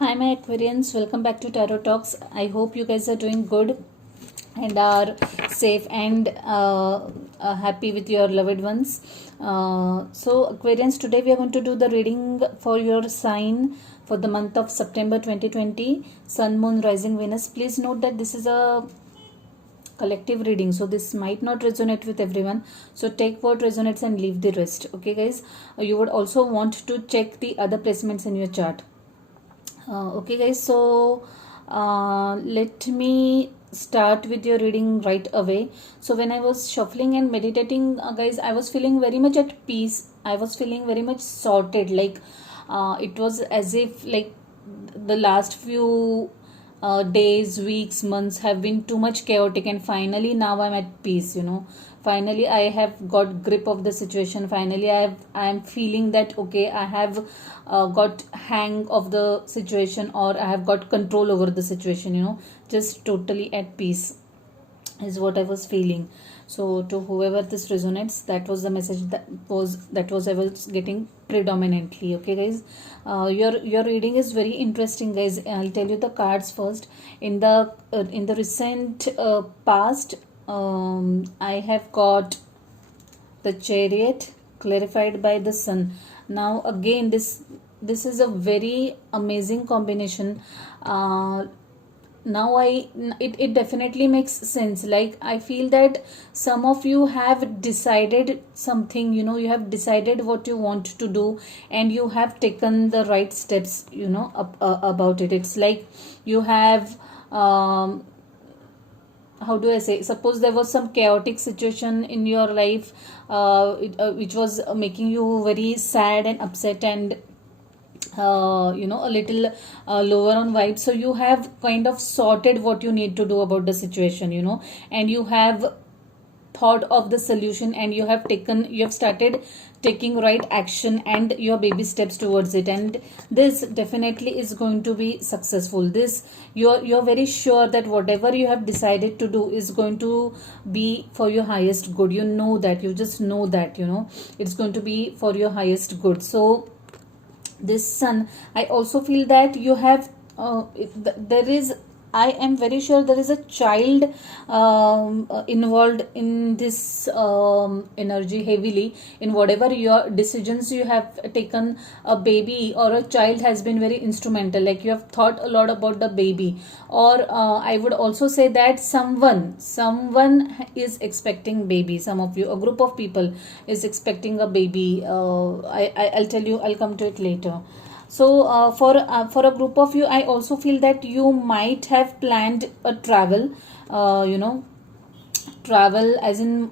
Hi, my Aquarians. Welcome back to Tarot Talks. I hope you guys are doing good and are safe and happy with your loved ones. So, Aquarians, today we are going to do the reading for your sign for the month of September 2020, Sun, Moon, Rising, Venus. Please note that this is a collective reading, so this might not resonate with everyone, so take what resonates and leave the rest. Okay guys, you would also want to check the other placements in your chart. Okay guys, so let me start with your reading right away. So when I was shuffling and meditating, guys, I was feeling very much at peace. I was feeling very much sorted, like it was as if like the last few days, weeks, months have been too much chaotic, and finally now I'm at peace, finally I have got grip of the situation. Finally I am feeling that okay, I have got hang of the situation, or I have got control over the situation, just totally at peace is what I was feeling. So to whoever this resonates, that was the message that was I was getting predominantly. Okay guys, your reading is very interesting guys. I'll tell you the cards first. In the recent past, I have got the Chariot clarified by the Sun. Now again, this is a very amazing combination. Now it definitely makes sense. Like I feel that some of you have decided something, you have decided what you want to do, and you have taken the right steps, about it. It's like you have how do I say, suppose there was some chaotic situation in your life, which was making you very sad and upset and a little lower on vibes. So you have kind of sorted what you need to do about the situation, and you have thought of the solution, and you have started taking right action and your baby steps towards it, and this definitely is going to be successful. This, you're very sure that whatever you have decided to do is going to be for your highest good. You just know that it's going to be for your highest good. So this Sun, I also feel that you have there is, I am very sure there is a child involved in this energy heavily. In whatever your decisions you have taken, a baby or a child has been very instrumental. Like you have thought a lot about the baby, or I would also say that someone is expecting baby. Some of you, a group of people is expecting a baby. I'll tell you, I'll come to it later. So for a group of you, I also feel that you might have planned a travel, travel as in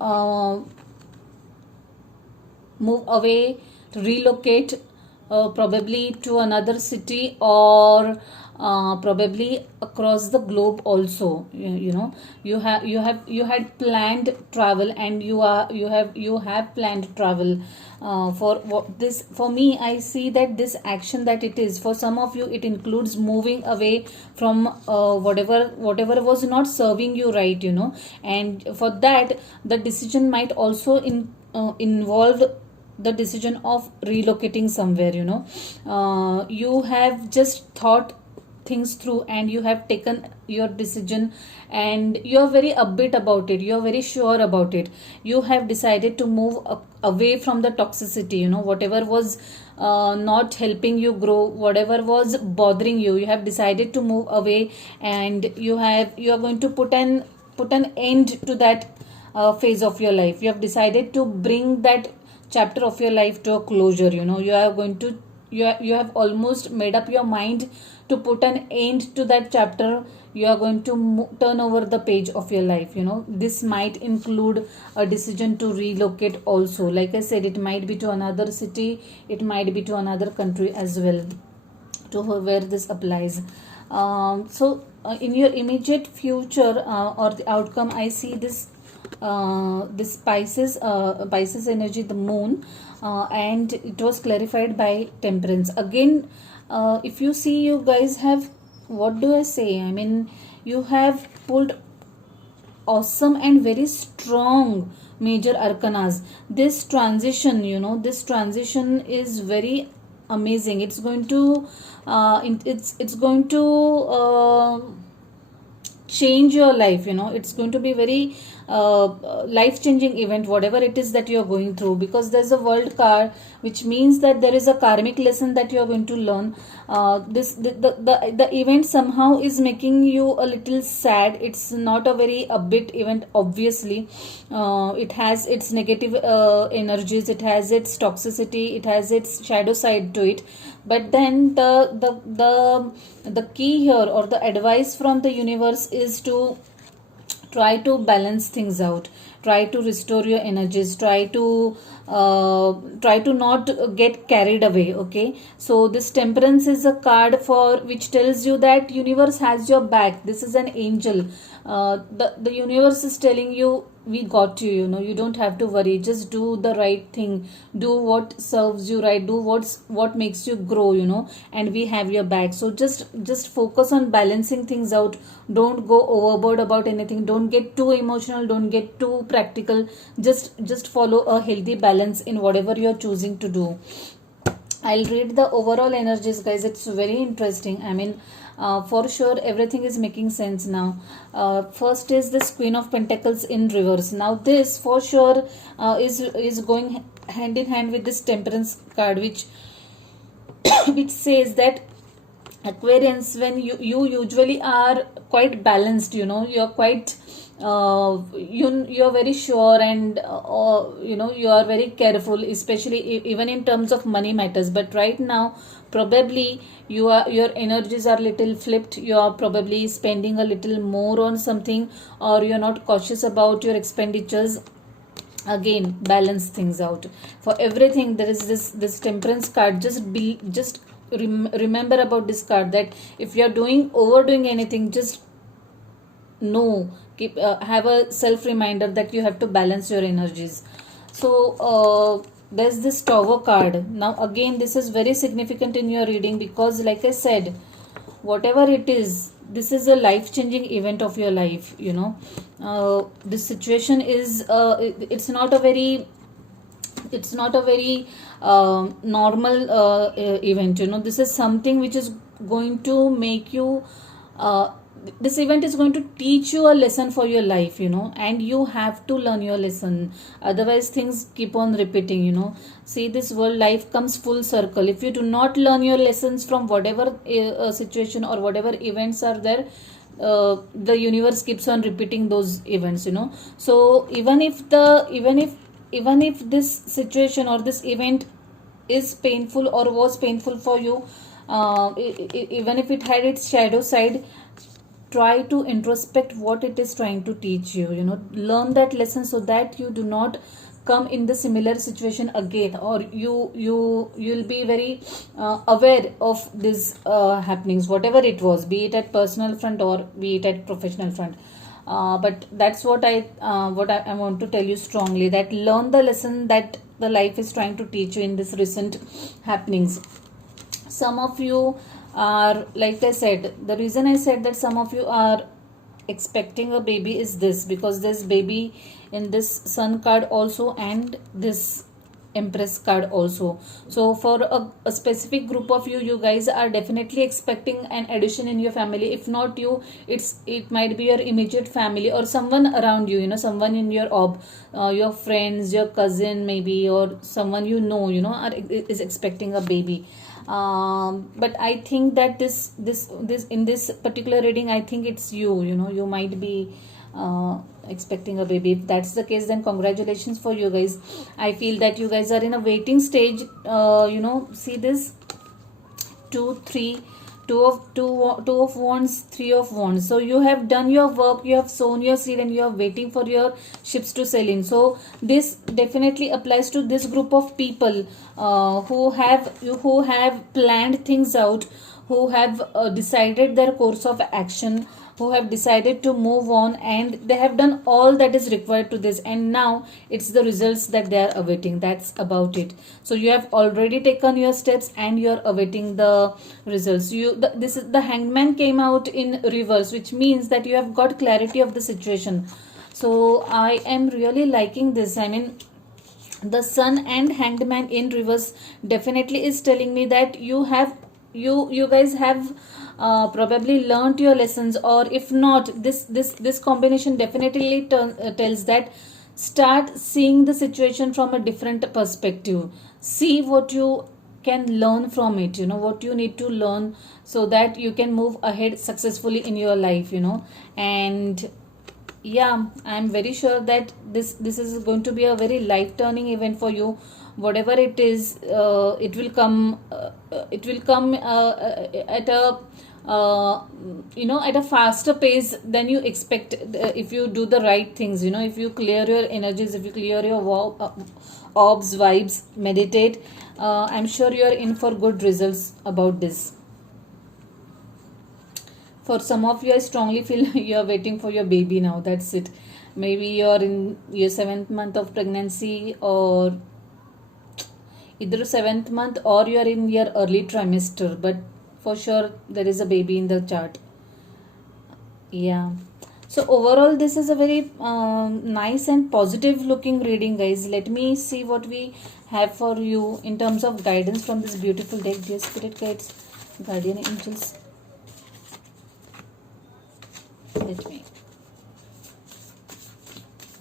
move away, relocate, probably to another city, or probably across the globe also. You had planned travel, and you have planned travel. For what this, for me, I see that this action, that it is for some of you, it includes moving away from whatever was not serving you right, and for that the decision might also involve the decision of relocating somewhere. You have just thought things through, and you have taken your decision, and you are very upbeat about it, you are very sure about it. You have decided to move away from the toxicity, whatever was not helping you grow, whatever was bothering you, you have decided to move away, and you are going to put an end to that phase of your life. You have decided to bring that chapter of your life to a closure. You are going to, you have almost made up your mind to put an end to that chapter. You are going to turn over the page of your life. This might include a decision to relocate also. Like I said, it might be to another city, it might be to another country as well, to where this applies. In your immediate future, or the outcome, I see this Pisces energy, the moon, and it was clarified by Temperance. Again, if you see, you guys have, what do I say, I mean, you have pulled awesome and very strong major arcanas. This transition is very amazing. It's going to it's going to change your life. It's going to be very life changing event, whatever it is that you're going through, because there's a world card, which means that there is a karmic lesson that you're going to learn. This the event somehow is making you a little sad. It's not a very upbeat event, obviously. It has its negative energies, it has its toxicity, it has its shadow side to it. But then the key here, or the advice from the universe, is to try to balance things out, try to restore your energies, try to not get carried away. Okay, so this temperance is a card for which tells you that universe has your back. This is an angel. The universe is telling you, we got you. You don't have to worry, just do the right thing, do what serves you right, do what makes you grow, and we have your back. So just focus on balancing things out. Don't go overboard about anything, don't get too emotional, don't get too practical. Just follow a healthy balance in whatever you're choosing to do. I'll read the overall energies, guys. It's very interesting. I mean, for sure, everything is making sense now. First is this Queen of Pentacles in reverse. Now, this for sure is going hand in hand with this Temperance card, which which says that Aquarians, when you usually are quite balanced, you're quite you're very sure, and you are very careful, especially even in terms of money matters. But right now, probably your energies are little flipped. You are probably spending a little more on something, or you're not cautious about your expenditures. Again, balance things out. For everything, there is this Temperance card. Just remember about this card, that if you're overdoing anything, just no, keep have a self reminder that you have to balance your energies. So there's this Tower card. Now again, this is very significant in your reading, because like I said, whatever it is, this is a life changing event of your life. This situation is it's not a very normal event. This is something which is going to make you this event is going to teach you a lesson for your life, and you have to learn your lesson. Otherwise, things keep on repeating. See, this world life comes full circle. If you do not learn your lessons from whatever situation or whatever events are there, the universe keeps on repeating those events. So even if this situation or this event is painful or was painful for you, even if it had its shadow side, try to introspect what it is trying to teach you. Learn that lesson, so that you do not come in the similar situation again, or you'll be very aware of these happenings, whatever it was, be it at personal front or be it at professional front. But that's what I want to tell you strongly, that learn the lesson that the life is trying to teach you in this recent happenings. Some of you are, like I said, the reason I said that some of you are expecting a baby is this, because there's baby in this Sun card also, and this Empress card also. So for a specific group of you guys are definitely expecting an addition in your family. If not you, it might be your immediate family, or someone around you, someone in your your friends, your cousin maybe, or someone is expecting a baby. But I think that this in this particular reading, I think it's you might be expecting a baby. If that's the case, then congratulations for you guys. I feel that you guys are in a waiting stage. See this 2 3 two of wands, 3 of wands. So you have done your work, you have sown your seed, and you are waiting for your ships to sail in. So this definitely applies to this group of people who have planned things out, who have decided their course of action, who have decided to move on, and they have done all that is required to this, and now it's the results that they are awaiting. That's about it. So you have already taken your steps and you are awaiting the results. This is the Hangman came out in reverse, which means that you have got clarity of the situation. So I am really liking this. I mean, The sun and hanged man in reverse definitely is telling me that you guys have probably learned your lessons, or if not, this combination definitely tells that start seeing the situation from a different perspective. See what you can learn from it, what you need to learn, so that you can move ahead successfully in your life, and yeah, I'm very sure that this is going to be a very life turning event for you. Whatever it is, it will come at a at a faster pace than you expect, if you do the right things, if you clear your energies, if you clear your orbs, vibes, meditate. I'm sure you are in for good results about this. For some of you, I strongly feel you're waiting for your baby now. That's it. Maybe you're in your 7th month of pregnancy, or either 7th month, or you're in your early trimester. But for sure, there is a baby in the chart. Yeah. So overall, this is a very nice and positive looking reading, guys. Let me see what we have for you in terms of guidance from this beautiful deck. Dear Spirit Guides, Guardian Angels. Let me.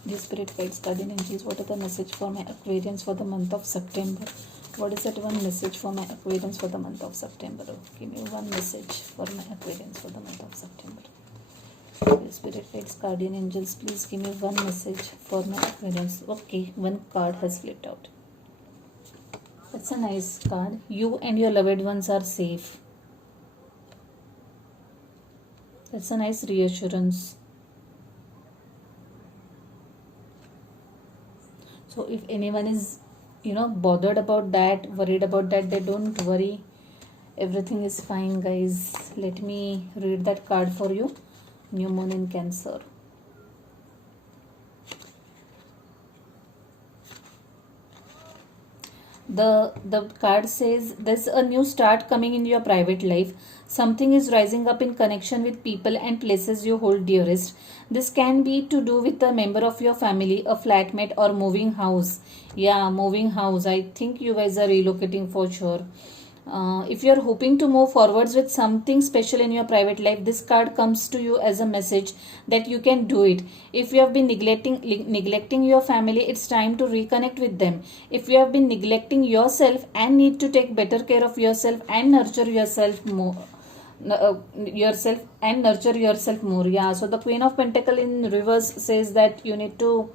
Dear Spirit Guides, Guardian Angels, what are the message for my Aquarians for the month of September? What is that one message for my Aquarians for the month of September? Give me one message for my Aquarians for the month of September. Dear Spirit Guides, Guardian Angels, please give me one message for my Aquarians. Okay, one card has flipped out. That's a nice card. You and your loved ones are safe. That's a nice reassurance. So if anyone is, bothered about that, worried about that, they don't worry. Everything is fine, guys. Let me read that card for you. New Moon in Cancer. The card says there's a new start coming in your private life. Something is rising up in connection with people and places you hold dearest. This can be to do with a member of your family, a flatmate, or moving house. Yeah, moving house. I think you guys are relocating for sure. If you're hoping to move forwards with something special in your private life, this card comes to you as a message that you can do it. If you have been neglecting your family, it's time to reconnect with them. If you have been neglecting yourself and need to take better care of yourself and nurture yourself more, nurture yourself more. Yeah, so the Queen of Pentacle in reverse says that you need to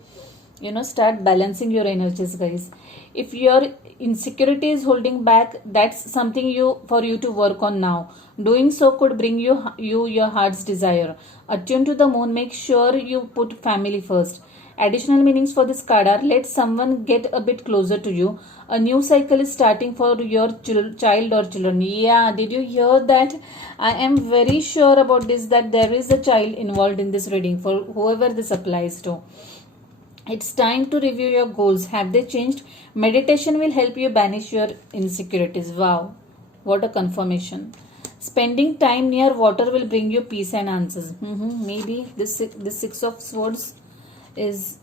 start balancing your energies, guys. If your insecurity is holding back, that's something for you to work on now. Doing so could bring you your heart's desire. Attune to the moon, make sure you put family first. Additional meanings for this card are: let someone get a bit closer to you. A new cycle is starting for your child or children. Yeah, did you hear that? I am very sure about this, that there is a child involved in this reading for whoever this applies to. It's time to review your goals. Have they changed? Meditation will help you banish your insecurities. Wow, what a confirmation. Spending time near water will bring you peace and answers. Maybe this Six of Swords is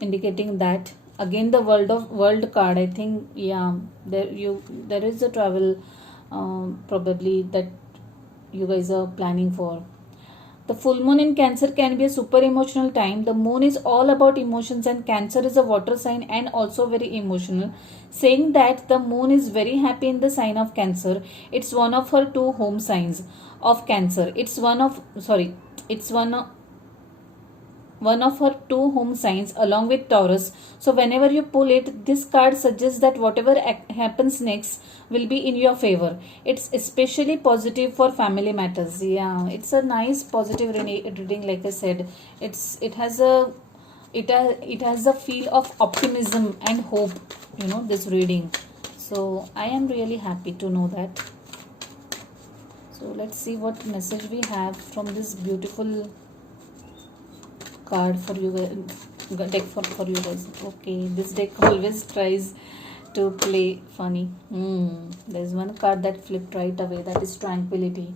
indicating that. Again, the world card. I think, yeah, there is a travel probably that you guys are planning for. The full moon in Cancer can be a super emotional time. The moon is all about emotions, and Cancer is a water sign and also very emotional. Saying that the moon is very happy in the sign of Cancer. It's one of her two home signs of Cancer. It's one of her two home signs along with Taurus. So whenever you pull it, this card suggests that whatever happens next will be in your favor. It's especially positive for family matters. Yeah, it's a nice positive reading. Like I said, it has a feel of optimism and hope, this reading. So I am really happy to know that. So let's see what message we have from this beautiful card for you guys, deck for you guys. Okay, this deck always tries to play funny. There's one card that flipped right away, that is Tranquility.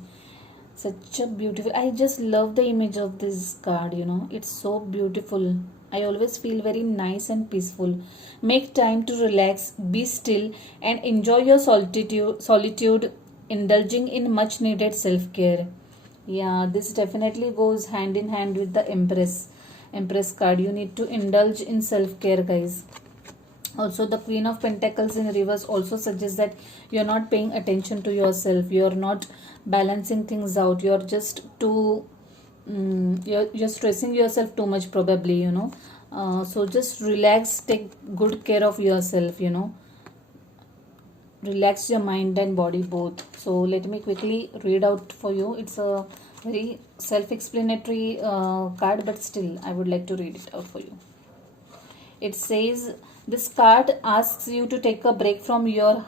Such a beautiful, I just love the image of this card, it's so beautiful. I always feel very nice and peaceful. Make time to relax, be still, and enjoy your solitude, indulging in much needed self care. Yeah, this definitely goes hand in hand with the Empress card. You need to indulge in self care, guys. Also, the Queen of Pentacles in reverse also suggests that you're not paying attention to yourself. You're not balancing things out. You're just too you're stressing yourself too much, probably, so just relax, take good care of yourself, relax your mind and body both. So let me quickly read out for you. It's a very self-explanatory card, but still I would like to read it out for you. It says this card asks you to take a break from your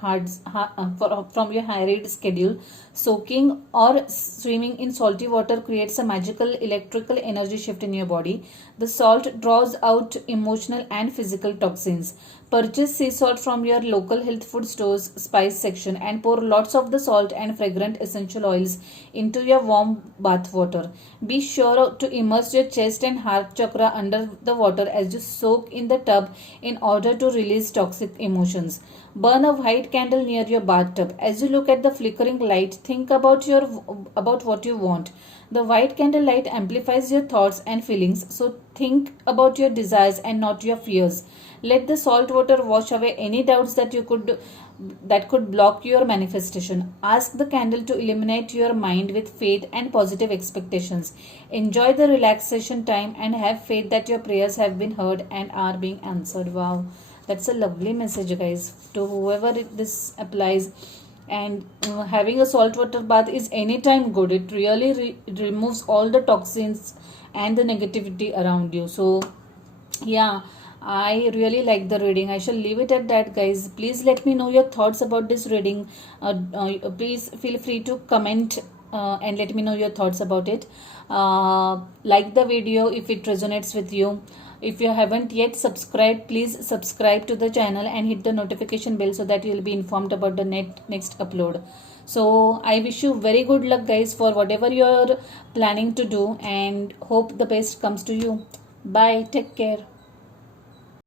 from your harried schedule. Soaking or swimming in salty water creates a magical electrical energy shift in your body. The salt draws out emotional and physical toxins. Purchase sea salt from your local health food store's spice section and pour lots of the salt and fragrant essential oils into your warm bath water. Be sure to immerse your chest and heart chakra under the water as you soak in the tub in order to release toxic emotions. Burn a white candle near your bathtub. As you look at the flickering light, think about what you want. The white candle light amplifies your thoughts and feelings, so think about your desires and not your fears. Let the salt water wash away any doubts that could block your manifestation. Ask the candle to illuminate your mind with faith and positive expectations. Enjoy the relaxation time and have faith that your prayers have been heard and are being answered. Wow, that's a lovely message, guys, to whoever this applies. And having a saltwater bath is anytime good. It really removes all the toxins and the negativity around you. So yeah, I really like the reading. I shall leave it at that, guys. Please let me know your thoughts about this reading. Please feel free to comment and let me know your thoughts about it. Like the video if it resonates with you. If you haven't yet subscribed, please subscribe to the channel and hit the notification bell so that you'll be informed about the next upload. So I wish you very good luck, guys, for whatever you're planning to do, and hope the best comes to you. Bye. Take care.